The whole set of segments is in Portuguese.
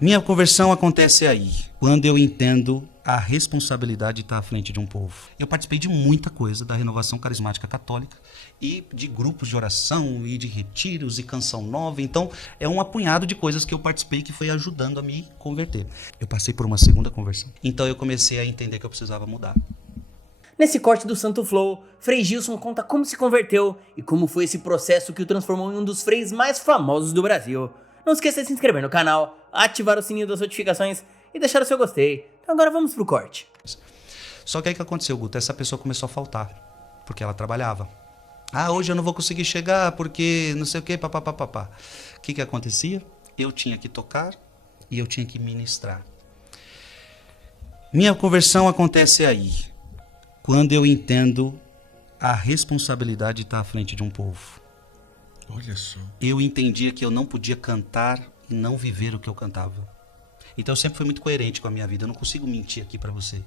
Minha conversão acontece aí, quando eu entendo a responsabilidade de estar à frente de um povo. Eu participei de muita coisa da Renovação Carismática Católica e de grupos de oração e de retiros e canção nova. Então, é um apunhado de coisas que eu participei que foi ajudando a me converter. Eu passei por uma segunda conversão. Então, eu comecei a entender que eu precisava mudar. Nesse corte do Santo Flow, Frei Gilson conta como se converteu e como foi esse processo que o transformou em um dos freis mais famosos do Brasil. Não esqueça de se inscrever no canal, ativar o sininho das notificações e deixar o seu gostei. Então agora vamos pro corte. Só que aí o que aconteceu, Guto? Essa pessoa começou a faltar, porque ela trabalhava. Ah, hoje eu não vou conseguir chegar porque não sei o que, papapá. O que acontecia? Eu tinha que tocar e eu tinha que ministrar. Minha conversão acontece aí, quando eu entendo a responsabilidade de estar à frente de um povo. Olha só. Eu entendia que eu não podia cantar e não viver o que eu cantava. Então eu sempre fui muito coerente com a minha vida. Eu não consigo mentir aqui pra você.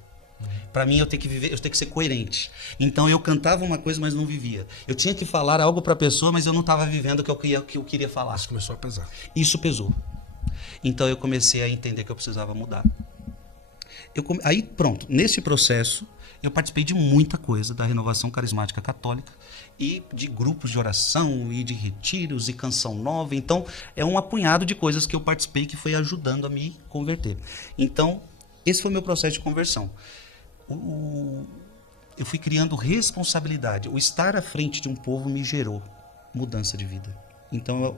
Pra mim eu tenho que viver, eu tenho que ser coerente. Então eu cantava uma coisa, mas não vivia. Eu tinha que falar algo pra pessoa, mas eu não estava vivendo o que eu queria falar. Isso começou a pesar. Isso pesou. Então eu comecei a entender que eu precisava mudar. Aí pronto, nesse processo eu participei de muita coisa da Renovação Carismática Católica e de grupos de oração e de retiros e canção nova. Então é um apunhado de coisas que eu participei que foi ajudando a me converter. Então esse foi o meu processo de conversão. Eu fui criando responsabilidade. O estar à frente de um povo me gerou mudança de vida. Então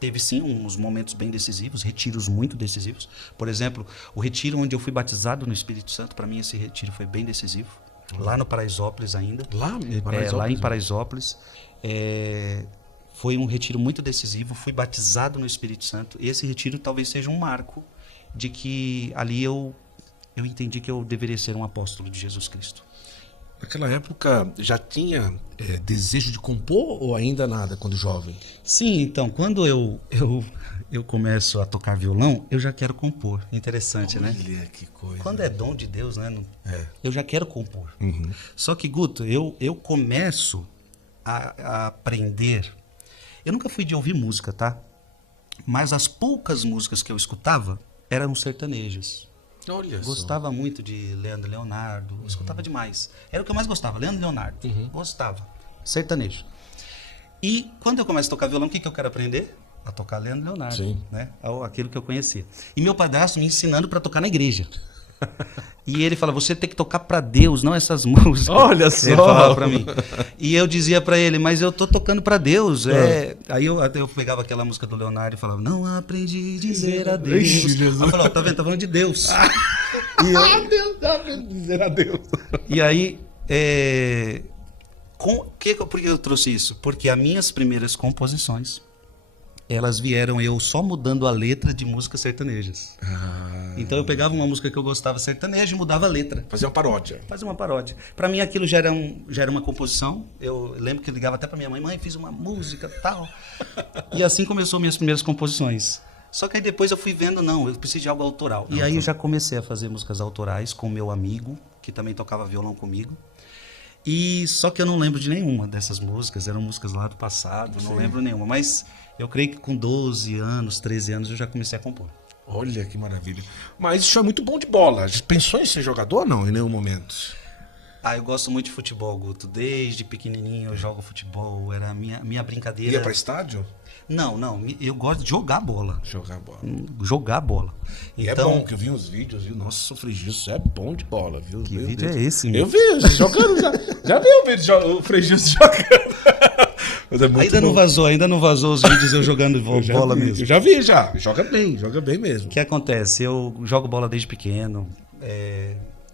teve sim uns momentos bem decisivos, retiros muito decisivos. Por exemplo, o retiro onde eu fui batizado no Espírito Santo, para mim esse retiro foi bem decisivo. Lá no Paraisópolis ainda. Lá em Paraisópolis? Lá em Paraisópolis. Foi um retiro muito decisivo, fui batizado no Espírito Santo. Esse retiro talvez seja um marco de que ali eu entendi que eu deveria ser um apóstolo de Jesus Cristo. Naquela época já tinha desejo de compor ou ainda nada quando jovem? Sim, então, quando eu começo a tocar violão, eu já quero compor. Interessante, né? Olha que coisa. Quando é dom de Deus, né? Eu já quero compor. Uhum. Só que, Guto, eu começo a aprender. Eu nunca fui de ouvir música, tá? Mas as poucas músicas que eu escutava eram sertanejas. Olha só. Gostava muito de Leandro e Leonardo, escutava demais. Era o que eu mais gostava, Leandro e Leonardo. Gostava. Sertanejo. E quando eu começo a tocar violão, o que eu quero aprender? A tocar Leandro e Leonardo. Sim. Né? Aquilo que eu conhecia. E meu padrasto me ensinando para tocar na igreja. E ele fala, você tem que tocar para Deus, não essas músicas. Olha só. Ele falava para mim. E eu dizia para ele, mas eu tô tocando para Deus. Aí eu pegava aquela música do Leonardo e falava, não aprendi a dizer adeus. Ixi, Jesus. Aí eu falava, tá vendo? Tá falando de Deus. Deus, tá vendo dizer adeus. E aí, por que eu trouxe isso? Porque as minhas primeiras composições, elas vieram eu só mudando a letra de músicas sertanejas. Então eu pegava uma música que eu gostava sertaneja e mudava a letra. Fazia uma paródia. Fazia uma paródia. Para mim aquilo já era uma composição. Eu lembro que eu ligava até para minha mãe, mãe, fiz uma música tal. E assim começou minhas primeiras composições. Só que aí depois eu fui vendo, não, eu preciso de algo autoral. E aí eu já comecei a fazer músicas autorais com meu amigo, que também tocava violão comigo. E só que eu não lembro de nenhuma dessas músicas, eram músicas lá do passado, não lembro nenhuma. Mas eu creio que com 12 anos, 13 anos eu já comecei a compor. Olha que maravilha. Mas isso é muito bom de bola. Pensou em ser jogador ou não, em nenhum momento? Eu gosto muito de futebol, Guto. Desde pequenininho eu jogo futebol, era a minha brincadeira. Ia pra estádio? Não, eu gosto de jogar bola. Jogar bola. Jogar bola. E então, é bom, que eu vi uns vídeos, viu? Nossa, o Frei Gilson é bom de bola, viu? Que Meu vídeo Deus. é esse, meu? Eu vi, jogando já. Já vi o vídeo, o Frei Gilson jogando. Mas é muito ainda não vazou os vídeos eu jogando bola mesmo. Eu já vi, já. Joga bem mesmo. O que acontece? Eu jogo bola desde pequeno,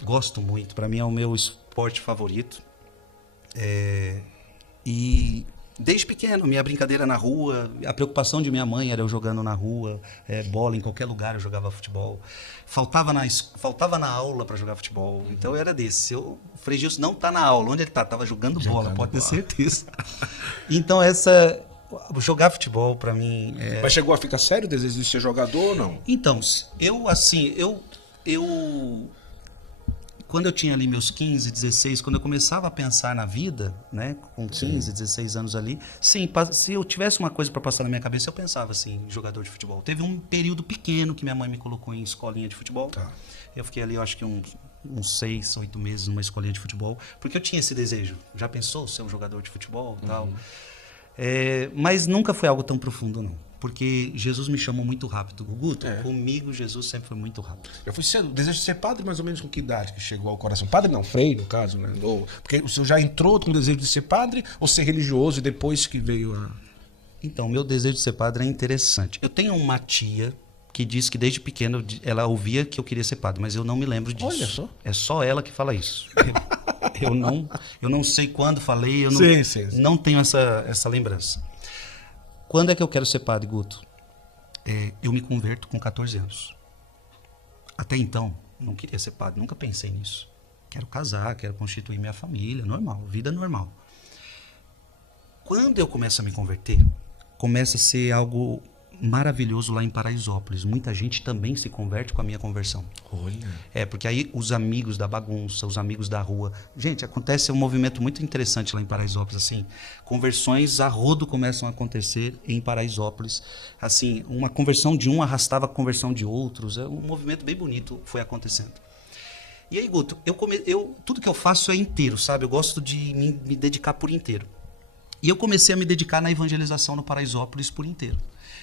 gosto muito, pra mim é o meu esporte favorito. E desde pequeno, minha brincadeira na rua, a preocupação de minha mãe era eu jogando na rua, bola em qualquer lugar eu jogava futebol. Faltava na aula para jogar futebol, então era desse. O Frei Gilson não tá na aula, onde ele tá? Tava jogando bola, pode ter certeza. Então jogar futebol para mim... Mas chegou a ficar sério o desejo de ser jogador ou não? Então, eu quando eu tinha ali meus 15, 16, quando eu começava a pensar na vida, né, com 15, 16 anos ali, sim, se eu tivesse uma coisa para passar na minha cabeça, eu pensava assim, em jogador de futebol. Teve um período pequeno que minha mãe me colocou em escolinha de futebol. Tá. Eu fiquei ali, eu acho que uns 6, 8 meses numa escolinha de futebol, porque eu tinha esse desejo. Já pensou ser um jogador de futebol e tal? Mas nunca foi algo tão profundo, não. Porque Jesus me chamou muito rápido. Guto, comigo Jesus sempre foi muito rápido. Eu fui cedo. Desejo de ser padre mais ou menos com que idade que chegou ao coração? Padre não, frei no caso, né? Porque o senhor já entrou com o desejo de ser padre ou ser religioso e depois que veio a... Então, meu desejo de ser padre é interessante. Eu tenho uma tia que diz que desde pequeno ela ouvia que eu queria ser padre, mas eu não me lembro disso. Olha só. É só ela que fala isso. Eu não sei quando falei, eu Sim. não tenho essa lembrança. Quando é que eu quero ser padre, Guto? Eu me converto com 14 anos. Até então, não queria ser padre, nunca pensei nisso. Quero casar, quero constituir minha família, normal, vida normal. Quando eu começo a me converter, começa a ser algo maravilhoso lá em Paraisópolis. Muita gente também se converte com a minha conversão. Olha. Porque aí os amigos da bagunça, os amigos da rua... Gente, acontece um movimento muito interessante lá em Paraisópolis, assim. Conversões a rodo começam a acontecer em Paraisópolis. Assim, uma conversão de um arrastava a conversão de outros. É um movimento bem bonito foi acontecendo. E aí, Guto, tudo que eu faço é inteiro, sabe? Eu gosto de me dedicar por inteiro. E eu comecei a me dedicar na evangelização no Paraisópolis por inteiro.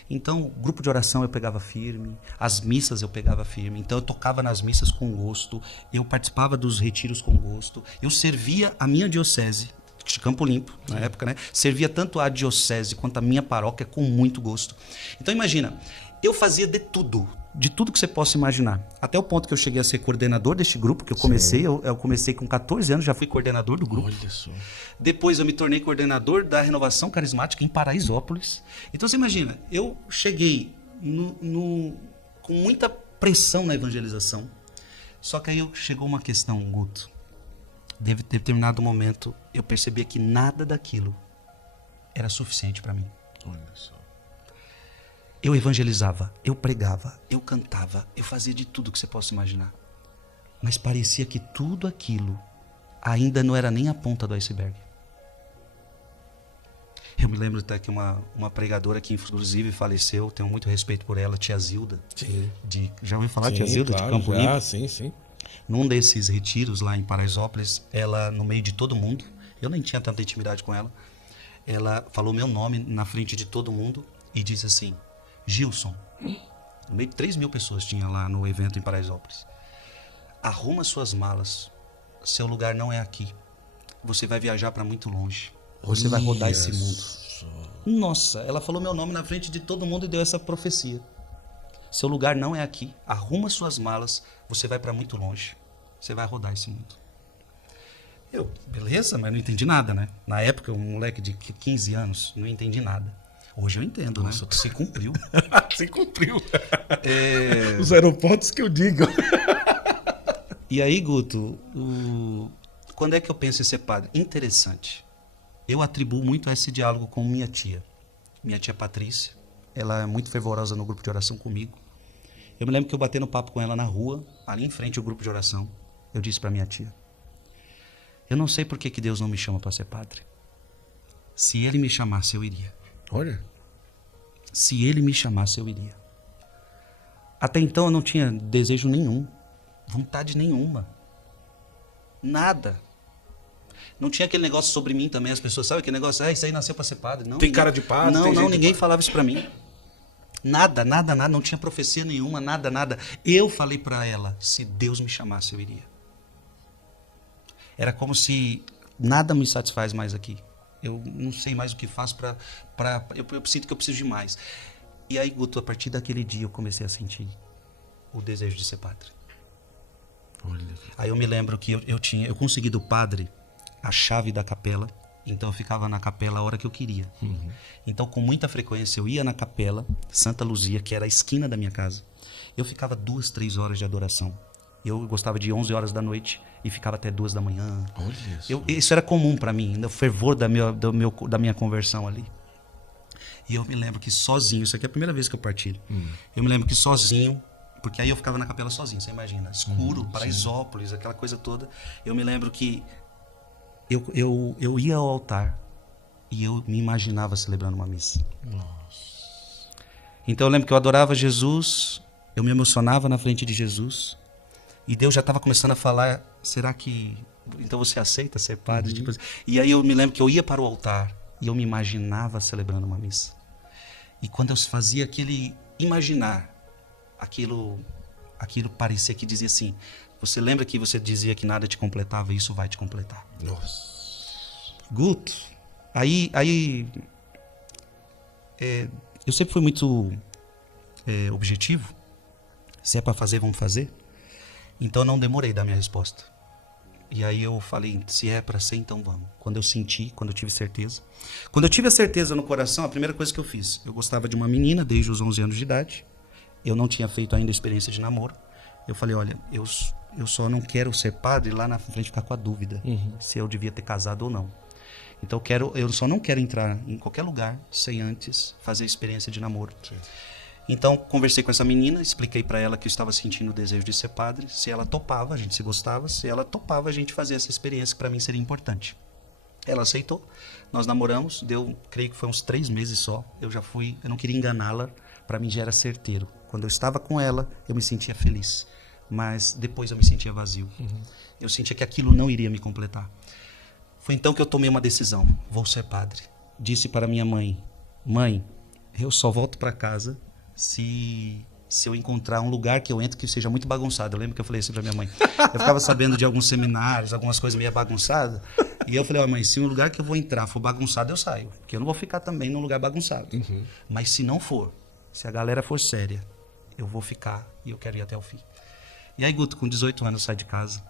Então, o grupo de oração eu pegava firme, as missas eu pegava firme, então eu tocava nas missas com gosto, eu participava dos retiros com gosto, eu servia a minha diocese, de Campo Limpo, na época, né? Servia tanto a diocese quanto a minha paróquia com muito gosto. Então, imagina, eu fazia de tudo que você possa imaginar. Até o ponto que eu cheguei a ser coordenador deste grupo, que eu comecei, eu comecei com 14 anos, já fui coordenador do grupo. Olha só. Depois eu me tornei coordenador da Renovação Carismática em Paraisópolis. Então você imagina, eu cheguei com muita pressão na evangelização, só que aí chegou uma questão, Guto. De determinado momento, eu percebia que nada daquilo era suficiente para mim. Olha só. Eu evangelizava, eu pregava, eu cantava, eu fazia de tudo que você possa imaginar. Mas parecia que tudo aquilo ainda não era nem a ponta do iceberg. Eu me lembro até que uma pregadora que inclusive faleceu, tenho muito respeito por ela, tia Zilda. Sim. Já ouviu falar, Sim, tia Zilda, claro, de Campo Limpo? Sim. Num desses retiros lá em Paraisópolis, ela, no meio de todo mundo, eu nem tinha tanta intimidade com ela, ela falou meu nome na frente de todo mundo e disse assim: Gilson, no meio de 3.000 pessoas tinha lá no evento em Paraisópolis, arruma suas malas, seu lugar não é aqui, você vai viajar para muito longe, você vai rodar esse mundo. Nossa, ela falou meu nome na frente de todo mundo e deu essa profecia. Seu lugar não é aqui, arruma suas malas, você vai para muito longe, você vai rodar esse mundo. Eu, beleza, mas não entendi nada, né? Na época, um moleque de 15 anos, não entendi nada. Hoje eu entendo, Nossa, né? Se cumpriu. Se cumpriu. Os aeroportos que eu digo. E aí, Guto, quando é que eu penso em ser padre? Interessante. Eu atribuo muito esse diálogo com minha tia Patrícia. Ela é muito fervorosa no grupo de oração comigo. Eu me lembro que eu batendo papo com ela na rua, ali em frente ao grupo de oração. Eu disse para minha tia: eu não sei por que Deus não me chama para ser padre. Se ele me chamasse, eu iria. Olha. Se ele me chamasse, eu iria. Até então eu não tinha desejo nenhum, vontade nenhuma. Nada. Não tinha aquele negócio sobre mim também, as pessoas, sabe aquele negócio, isso aí nasceu para ser padre. Não, Tem cara de padre? Não, ninguém falava isso para mim. Nada, não tinha profecia nenhuma, nada. Eu falei para ela, se Deus me chamasse, eu iria. Era como se nada me satisfaz mais aqui. Eu não sei mais o que faço eu sinto que eu preciso de mais. E aí, Guto, a partir daquele dia eu comecei a sentir o desejo de ser padre. Olha. Aí eu me lembro que eu consegui do padre a chave da capela, então eu ficava na capela a hora que eu queria. Uhum. Então, com muita frequência, eu ia na capela Santa Luzia, que era a esquina da minha casa. Eu ficava 2, 3 horas de adoração. Eu gostava de 11 horas da noite e ficava até 2 da manhã. Olha isso. Isso era comum para mim, o fervor da minha conversão ali. E eu me lembro que sozinho, isso aqui é a primeira vez que eu partilho. Eu me lembro que sozinho, Porque aí eu ficava na capela sozinho, você imagina. Escuro, Paraisópolis, aquela coisa toda. Eu me lembro que eu ia ao altar e eu me imaginava celebrando uma missa. Nossa. Então eu lembro que eu adorava Jesus, eu me emocionava na frente de Jesus. E Deus já estava começando a falar, será que... Então você aceita ser padre? Tipo assim. E aí eu me lembro que eu ia para o altar e eu me imaginava celebrando uma missa. E quando eu fazia aquele imaginar, aquilo parecia que dizia assim, você lembra que você dizia que nada te completava? Isso vai te completar. Nossa. Guto, aí eu sempre fui muito objetivo. Se é para fazer, vamos fazer. Então eu não demorei a dar minha resposta. E aí eu falei, se é para ser, então vamos. Quando eu senti, quando eu tive certeza. Quando eu tive a certeza no coração, a primeira coisa que eu fiz, eu gostava de uma menina desde os 11 anos de idade. Eu não tinha feito ainda a experiência de namoro. Eu falei, olha, eu só não quero ser padre lá na frente ficar com a dúvida se eu devia ter casado ou não. Então eu só não quero entrar em qualquer lugar sem antes fazer a experiência de namoro. Sim. Então, conversei com essa menina, expliquei para ela que eu estava sentindo o desejo de ser padre. Se ela topava, a gente se gostava. Se ela topava, a gente fazia essa experiência que para mim seria importante. Ela aceitou, nós namoramos, creio que foi uns 3 meses só. Eu não queria enganá-la, para mim já era certeiro. Quando eu estava com ela, eu me sentia feliz. Mas depois eu me sentia vazio. Eu sentia que aquilo não iria me completar. Foi então que eu tomei uma decisão, vou ser padre. Disse para minha mãe, mãe, eu só volto para casa se eu encontrar um lugar que eu entro que seja muito bagunçado. Eu lembro que eu falei isso pra minha mãe. Eu ficava sabendo de alguns seminários, algumas coisas meio bagunçadas. E eu falei, mãe, se o lugar que eu vou entrar for bagunçado, eu saio. Porque eu não vou ficar também num lugar bagunçado. Mas se não for, se a galera for séria, eu vou ficar e eu quero ir até o fim. E aí, Guto, com 18 anos eu saí de casa.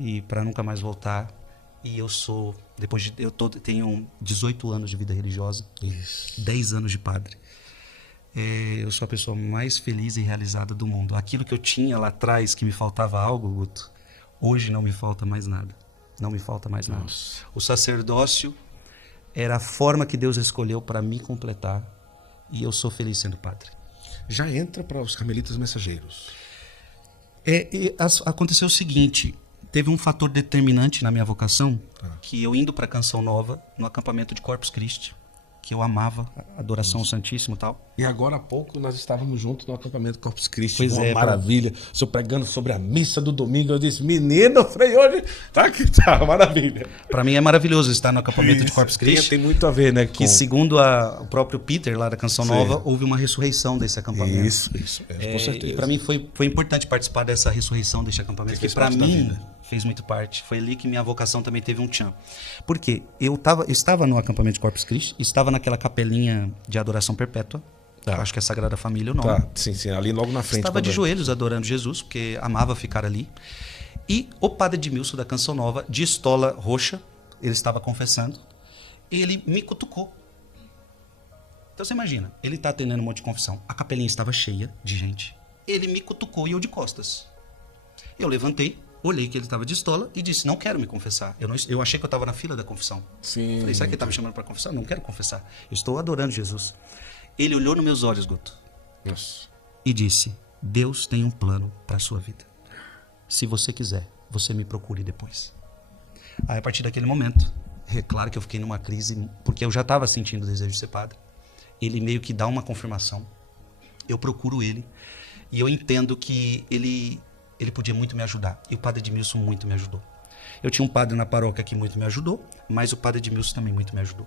E pra nunca mais voltar. E eu tenho 18 anos de vida religiosa. Isso. 10 anos de padre. Eu sou a pessoa mais feliz e realizada do mundo. Aquilo que eu tinha lá atrás, que me faltava algo, Guto, hoje não me falta mais nada. Não me falta mais nada. Nossa. O sacerdócio era a forma que Deus escolheu para me completar. E eu sou feliz sendo padre. Já entra para os carmelitas mensageiros. Aconteceu o seguinte, teve um fator determinante na minha vocação, que eu indo para Canção Nova, no acampamento de Corpus Christi, que eu amava, adoração ao Santíssimo e tal. E agora há pouco nós estávamos juntos no acampamento Corpus Christi. Pois uma é, maravilha. O senhor pregando sobre a missa do domingo. Eu disse, menino, eu falei, hoje tá maravilha. Para mim é maravilhoso estar no acampamento de Corpus Christi. Tem muito a ver, né? Que segundo o próprio Peter, lá da Canção Nova, houve uma ressurreição desse acampamento. Isso, com certeza. E para mim foi importante participar dessa ressurreição desse acampamento, porque para mim fez muito parte. Foi ali que minha vocação também teve um tchan. Por quê? Eu estava no acampamento de Corpus Christi, estava naquela capelinha de adoração perpétua. Eu acho que é Sagrada Família o nome. Tá, sim, ali logo na frente. Estava de joelhos adorando Jesus, porque amava ficar ali. E o padre Edmilson da Canção Nova, de estola roxa, ele estava confessando, ele me cutucou. Então você imagina, ele está atendendo um monte de confissão, a capelinha estava cheia de gente, ele me cutucou e eu de costas. Eu levantei, olhei que ele estava de estola e disse, não quero me confessar. Eu achei que eu estava na fila da confissão. Sim. Falei, será que ele está me chamando para confessar? Não quero confessar, eu estou adorando Jesus. Ele olhou nos meus olhos, Guto, Nossa. e disse, Deus tem um plano para a sua vida. Se você quiser, você me procure depois. Aí, a partir daquele momento, é claro que eu fiquei numa crise, porque eu já estava sentindo o desejo de ser padre. Ele meio que dá uma confirmação. Eu procuro ele e eu entendo que ele podia muito me ajudar. E o padre Edmilson muito me ajudou. Eu tinha um padre na paróquia que muito me ajudou, mas o padre Edmilson também muito me ajudou.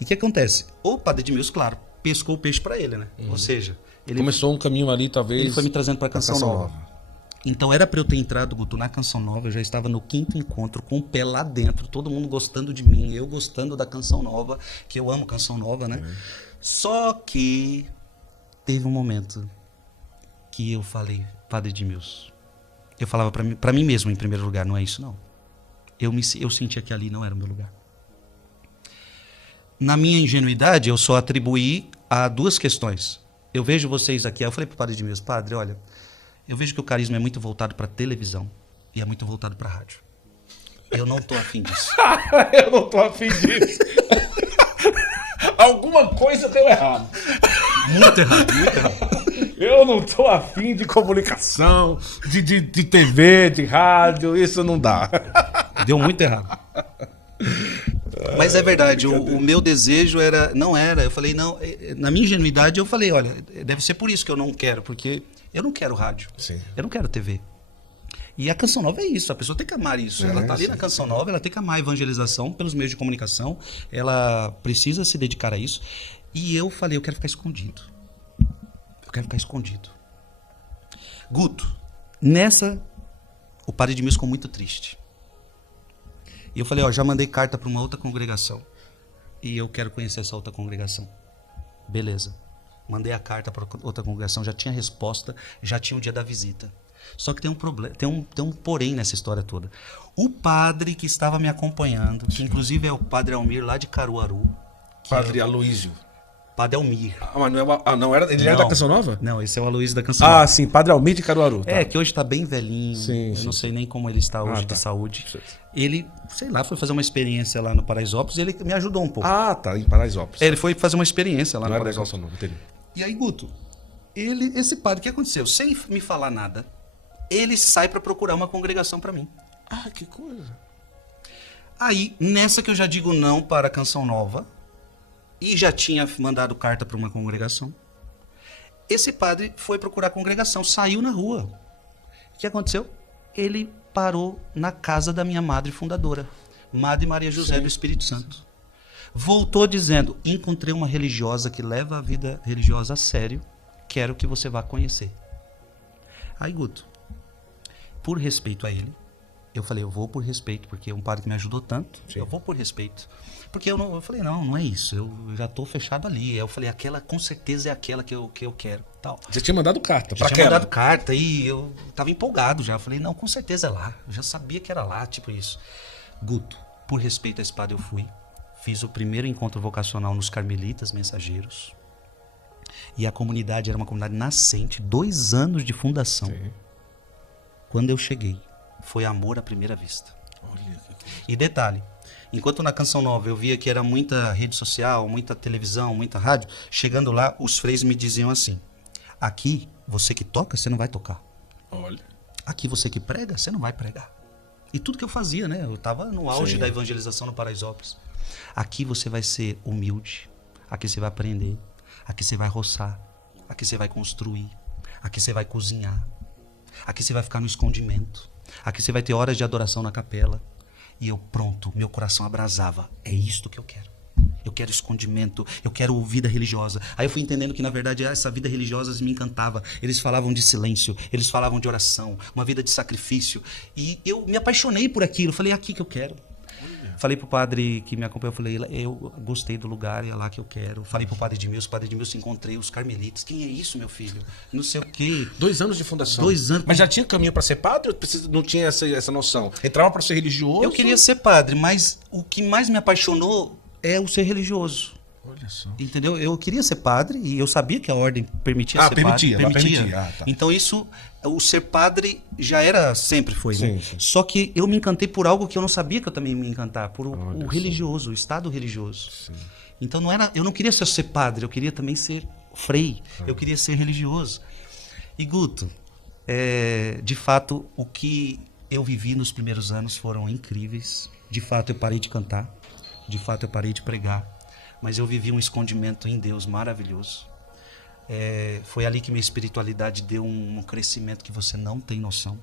E o que acontece? O padre Edmilson, claro, pescou o peixe para ele, né? Ou seja, ele começou um caminho ali, talvez. Ele foi me trazendo para a Canção Nova. Então era para eu ter entrado, Guto, na Canção Nova. Eu já estava no 5º encontro, com o pé lá dentro, todo mundo gostando de mim, eu gostando da Canção Nova, que eu amo Canção Nova, né? Só que teve um momento que eu falei, padre Edmilson, eu falava para mim mesmo em primeiro lugar, não é isso não. Eu sentia que ali não era o meu lugar. Na minha ingenuidade, eu só atribuí a 2 questões. Eu vejo vocês aqui, eu falei para o padre Edmilson, padre, olha, eu vejo que o carisma é muito voltado para televisão e é muito voltado para rádio. Eu não tô afim disso. Eu não tô afim disso. Alguma coisa deu errado. Muito errado, muito errado. Eu não tô afim de comunicação, de TV, de rádio, isso não dá. Deu muito errado. Mas é verdade, o meu desejo não era, eu falei, não, na minha ingenuidade eu falei, olha, deve ser por isso que eu não quero, porque eu não quero rádio, Sim. eu não quero TV. E a Canção Nova é isso, a pessoa tem que amar isso. Ela tá ali na Canção Nova, ela tem que amar a evangelização pelos meios de comunicação, ela precisa se dedicar a isso. E eu falei, eu quero ficar escondido. Eu quero ficar escondido. Guto, nessa, o padre Edmilson ficou muito triste. E eu falei, ó, já mandei carta para uma outra congregação. E eu quero conhecer essa outra congregação. Beleza. Mandei a carta para outra congregação, já tinha resposta, já tinha o dia da visita. Só que tem um problema, tem um porém nessa história toda. O padre que estava me acompanhando, que inclusive é o padre Almir lá de Caruaru. Padre Aloísio. Padre Almir. Mas não era, ele era da Canção Nova? Não, esse é o Aloysio da Canção Nova. Ah, sim, Padre Almir de Caruaru. Tá. É, que hoje tá bem velhinho. Sim, eu sim, não sei nem como ele está hoje tá. de saúde. Ele, sei lá, foi fazer uma experiência lá no Paraisópolis e ele me ajudou um pouco. Ah, tá, em Paraisópolis. Ele foi fazer uma experiência lá não no era da Paraisópolis. Canção Nova, entendi. E aí, Guto, esse padre, o que aconteceu? Sem me falar nada, ele sai para procurar uma congregação para mim. Ah, que coisa. Aí, nessa que eu já digo não para a Canção Nova, e já tinha mandado carta para uma congregação, esse padre foi procurar a congregação, saiu na rua. O que aconteceu? Ele parou na casa da minha madre fundadora, Madre Maria José do Espírito Santo. Voltou dizendo, encontrei uma religiosa que leva a vida religiosa a sério, quero que você vá conhecer. Aí, Guto, por respeito a ele, eu falei, eu vou por respeito, porque é um padre que me ajudou tanto, eu vou por respeito. Porque eu falei, não é isso, eu já estou fechado ali. Aí eu falei, aquela com certeza é aquela que eu quero. Tal. Você tinha mandado carta Já pra tinha aquela? mandado carta e eu tava empolgado já. Eu falei, não, com certeza é lá. Eu já sabia que era lá, tipo isso. Guto, por respeito a esse padre eu fui. Fiz o primeiro encontro vocacional nos Carmelitas Mensageiros. E a comunidade era uma comunidade nascente, 2 anos de fundação. Sim. Quando eu cheguei, foi amor à primeira vista. Olha que coisa. E detalhe, enquanto na Canção Nova eu via que era muita rede social, muita televisão, muita rádio, chegando lá, os freis me diziam assim, aqui, você que toca, você não vai tocar. Olha. Aqui, você que prega, você não vai pregar. E tudo que eu fazia, né? Eu estava no auge Sim. da evangelização no Paraisópolis. Aqui você vai ser humilde, aqui você vai aprender, aqui você vai roçar, aqui você vai construir, aqui você vai cozinhar, aqui você vai ficar no escondimento, aqui você vai ter horas de adoração na capela. E eu, pronto, meu coração abrasava. É isto que eu quero. Eu quero escondimento, eu quero vida religiosa. Aí eu fui entendendo que, na verdade, essa vida religiosa me encantava. Eles falavam de silêncio, eles falavam de oração, uma vida de sacrifício. E eu me apaixonei por aquilo. Falei, é aqui que eu quero. Falei pro padre que me acompanhou, falei, eu gostei do lugar, é lá que eu quero. Falei pro padre Edmilson, encontrei os Carmelitas. Quem é isso, meu filho? Não sei o quê. 2 anos de fundação. 2 anos. Mas já tinha caminho pra ser padre ou não tinha essa noção? Entrava pra ser religioso? Eu queria ser padre, mas o que mais me apaixonou é o ser religioso. Olha só. Entendeu? Eu queria ser padre e eu sabia que a ordem permitia ser permitia, padre. ela permitia. Ah, tá. Então isso, o ser padre já era, sempre foi, né? Sim. Só que eu me encantei por algo que eu não sabia que eu também me encantar, por Olha o só. religioso, o estado religioso. Sim. Então eu não queria só ser padre, eu queria também ser frei, eu queria ser religioso. E Guto, de fato, o que eu vivi nos primeiros anos foram incríveis. De fato, eu parei de cantar, de fato, eu parei de pregar. Mas eu vivi um escondimento em Deus maravilhoso. Foi ali que minha espiritualidade deu um crescimento que você não tem noção.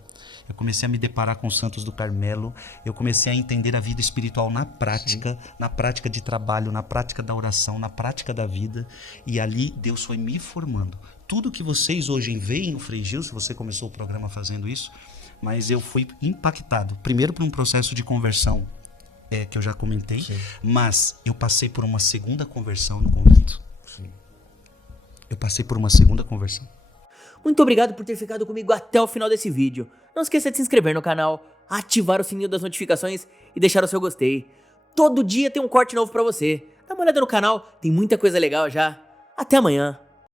Eu comecei a me deparar com os santos do Carmelo. Eu comecei a entender a vida espiritual na prática, na prática de trabalho, na prática da oração, na prática da vida. E ali Deus foi me formando. Tudo que vocês hoje veem o Frei Gilson, você começou o programa fazendo isso, mas eu fui impactado. Primeiro por um processo de conversão, que eu já comentei, Sim. mas eu passei por uma segunda conversão no convento. Sim. Eu passei por uma segunda conversão. Muito obrigado por ter ficado comigo até o final desse vídeo. Não esqueça de se inscrever no canal, ativar o sininho das notificações e deixar o seu gostei. Todo dia tem um corte novo pra você. Dá uma olhada no canal, tem muita coisa legal já. Até amanhã.